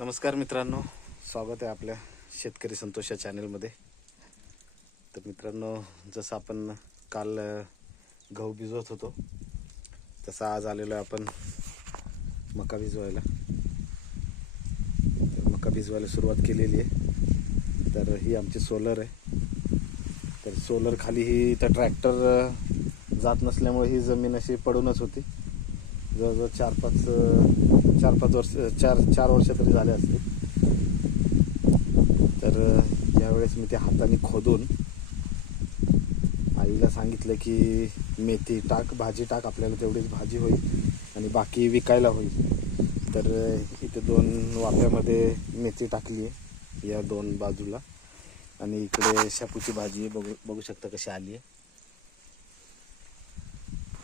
नमस्कार मित्रांनो स्वागत आहे आपल्या शेतकरी संतोष या तर मित्रांनो जसं आपण काल गहू भिजवत होतो तसं आज आलेलो आहे आपण मका भिजवायला. तर मका भिजवायला सुरुवात केलेली आहे. तर ही आमची सोलर आहे. तर सोलर खाली ही तर ट्रॅक्टर जात नसल्यामुळे ही जमीन अशी पडूनच होती. जवळजवळ चार पाच चार पाच वर्ष चार चार वर्ष तरी झाले असतील. तर ज्यावेळेस मी ते हाताने खोदून आईला सांगितलं की मेथी टाक भाजी टाक आपल्याला तेवढीच भाजी होईल आणि बाकी विकायला होईल. तर इथे दोन वाफ्यामध्ये मेथी टाकली आहे या दोन बाजूला. आणि इकडे शापूची भाजी बघू बघू शकता कशी आली आहे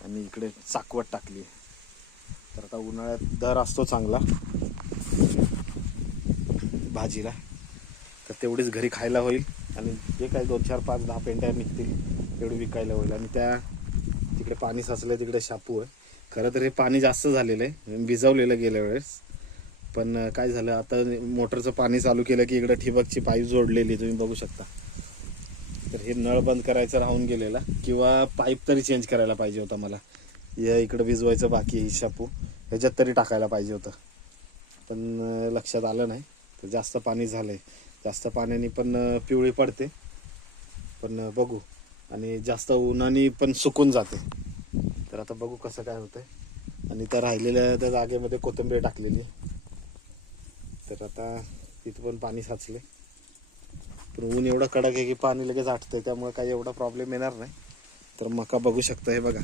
आणि इकडे चाकवट टाकली आहे तर आता उन्हाळ्यात दर असतो चांगला. भाजीला. तर तेवढीच घरी खायला होईल. आणि जे काही दोन चार पाच दहा पेंट्या निघतील तेवढी विकायला होईल. आणि त्या तिकडे पाणी साचलं आहे तिकडे शापू आहे. खरं तर हे पाणी जास्त झालेलं आहे. भिजवलेलं गेल्या वेळेस. पण काय झालं? आता मोटरचं पाणी चालू केलं की इकडे ठिबकची पाईप जोडलेली तुम्ही बघू शकता. तर हे नळ बंद करायचं राहून गेलेला. किंवा पाईप तरी चेंज करायला पाहिजे होता मला. या इकडं भिजवायचं बाकी आहे शापू. ह्याच्यात तरी टाकायला पाहिजे होतं. पण लक्षात आलं नाही. तर जास्त पाणी झालंय. जास्त पाण्याने पण पिवळी पडते. पण बघू. आणि जास्त उन्हाने पण सुकून जाते. तर आता बघू कसं काय होतंय. आणि त्या राहिलेल्या त्या जागेमध्ये कोथिंबीर टाकलेली आहे. तर आता तिथं पण पाणी साचले पण ऊन एवढं कडक आहे की पाणी लगेच आटतंय. त्यामुळे काही एवढा प्रॉब्लेम येणार नाही. तर मका बघू शकता हे बघा.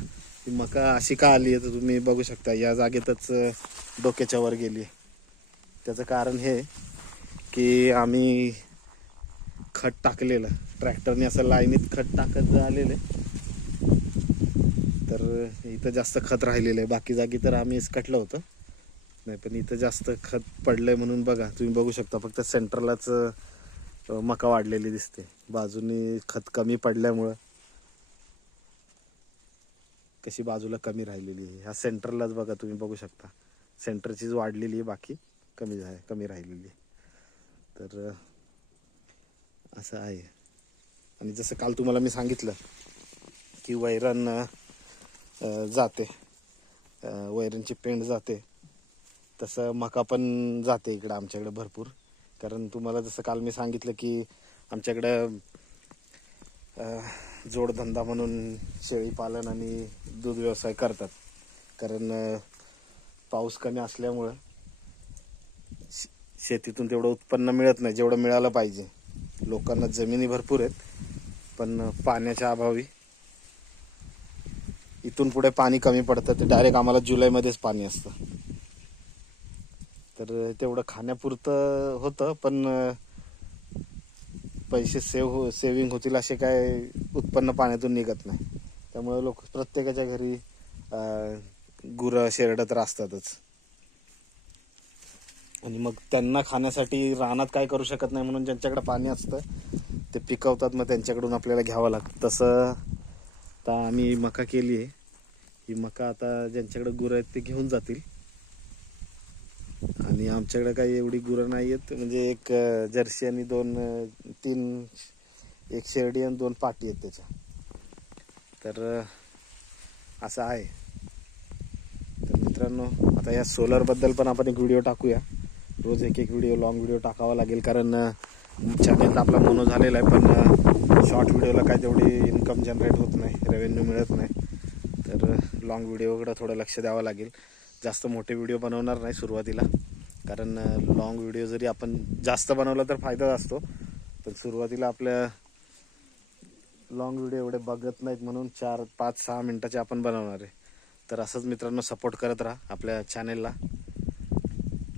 ही मका अशी का आली आहे तर तुम्ही बघू शकता. या जागेतच डोक्याच्या वर गेली आहे. त्याचं कारण हे की आम्ही खत टाकलेलं. ट्रॅक्टरने असं लाईनीत खत टाकत आलेले तर इथं जास्त खत राहिलेलं आहे. बाकी जागी तर आम्ही इसकटलं होतं. नाही पण इथं जास्त खत पडलंय म्हणून बघा. तुम्ही बघू शकता फक्त सेंटरलाच मका वाढलेली दिसते. बाजूनी खत कमी पडल्यामुळं. कशी बाजूला कमी राहिलेली आहे. ह्या सेंटरलाच बघा तुम्ही बघू शकता. सेंटरचीच वाढलेली आहे बाकी कमी झाली कमी राहिलेली आहे. तर असं आहे. आणि जसं काल तुम्हाला मी सांगितलं की वैरण जाते. वैरणची पेंड जाते. तसं मका पण जाते इकडं आमच्याकडे भरपूर. कारण तुम्हाला जसं काल मी सांगितलं की आमच्याकडं जोडधंदा म्हणून शेळी पालन आणि दूध व्यवसाय करतात. कारण पाऊस कमी असल्यामुळं शे- शेतीतून तेवढं उत्पन्न मिळत नाही जेवढं मिळालं पाहिजे. लोकांना जमिनी भरपूर आहेत पण पाण्याच्या अभावी इथून पुढे पाणी कमी पडतं ते डायरेक्ट आम्हाला जुलैमध्येच पाणी असतं. तर तेवढं खाण्यापुरतं होतं पण पैसे सेव्ह हो सेविंग होतील असे काय उत्पन्न पाण्यातून निघत नाही. त्यामुळे लोक प्रत्येकाच्या घरी गुरं शेरडं तर असतातच. आणि मग त्यांना खाण्यासाठी रानात काय करू शकत नाही म्हणून ज्यांच्याकडे पाणी असतं ते पिकवतात मग त्यांच्याकडून आपल्याला घ्यावं लागतं. तसं आता आम्ही मका केली आहे. ही मका आता ज्यांच्याकडे गुरं आहेत ते घेऊन जातील. आणि आमच्याकडे काही एवढी गुरं नाही आहेत म्हणजे एक जर्सी आणि दोन तीन एक शेरडी आणि दोन पाटी आहेत त्याच्या. तर असं आहे. तर मित्रांनो आता या सोलरबद्दल पण आपण एक व्हिडिओ टाकूया. रोज एक एक व्हिडिओ लॉंग व्हिडिओ टाकावा लागेल. कारण चॅनल आपला मोनो झालेला आहे. पण शॉर्ट व्हिडिओला काय तेवढी इन्कम जनरेट होत नाही. रेव्हेन्यू मिळत नाही. तर लॉंग व्हिडिओकडं थोडं लक्ष द्यावं लागेल. जास्त मोठे व्हिडिओ बनवणार नाही सुरुवातीला. कारण लॉंग व्हिडिओ जरी आपण जास्त बनवला तर फायदाच असतो. पण सुरुवातीला आपल्या लॉंग व्हिडिओ एवढे बघत नाहीत म्हणून चार पाच सहा मिनटाचे आपण बनवणार आहे. तर असंच मित्रांनो सपोर्ट करत राहा आपल्या चॅनेलला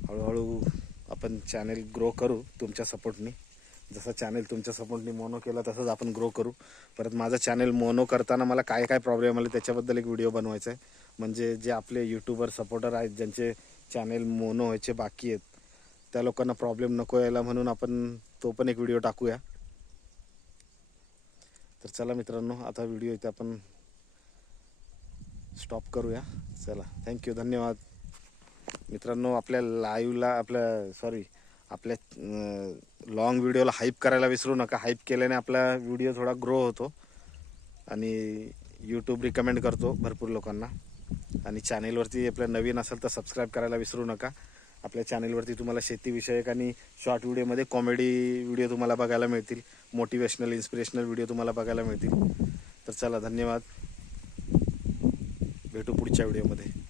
हळूहळू आपण चॅनेल ग्रो करू तुमच्या सपोर्टनी जसं चॅनेल तुमच्या सपोर्टनी मोनो केला तसंच आपण ग्रो करू. परत माझं चॅनेल मोनो करताना मला काय काय प्रॉब्लेम आले त्याच्याबद्दल एक व्हिडिओ बनवायचा आहे म्हणजे जे आपले यूट्यूबर सपोर्टर आहेत ज्यांचे चॅनेल मोनो व्हायचे बाकी आहेत त्या लोकांना प्रॉब्लेम नको यायला म्हणून आपण तो पण एक व्हिडिओ टाकूया. तर चला मित्रांनो आता व्हिडिओ इथे आपण स्टॉप करूया. चला थँक्यू धन्यवाद. मित्रांनो आपल्या लाईव्हला आपल्या सॉरी आपल्या लॉंग व्हिडिओला हाईप करायला विसरू नका. हाईप केल्याने आपला व्हिडिओ थोडा ग्रो होतो. आणि यूट्यूब रिकमेंड करतो भरपूर लोकांना. आणि चॅनेलवरती आपल्या नवीन असेल तर सबस्क्राईब करायला विसरू नका. आपल्या चॅनेलवरती तुम्हाला शेतीविषयक आणि शॉर्ट व्हिडिओमध्ये कॉमेडी व्हिडिओ तुम्हाला बघायला मिळतील. मोटिवेशनल इन्स्पिरेशनल व्हिडिओ तुम्हाला बघायला मिळतील. तर चला धन्यवाद. भेटू पुढच्या व्हिडिओमध्ये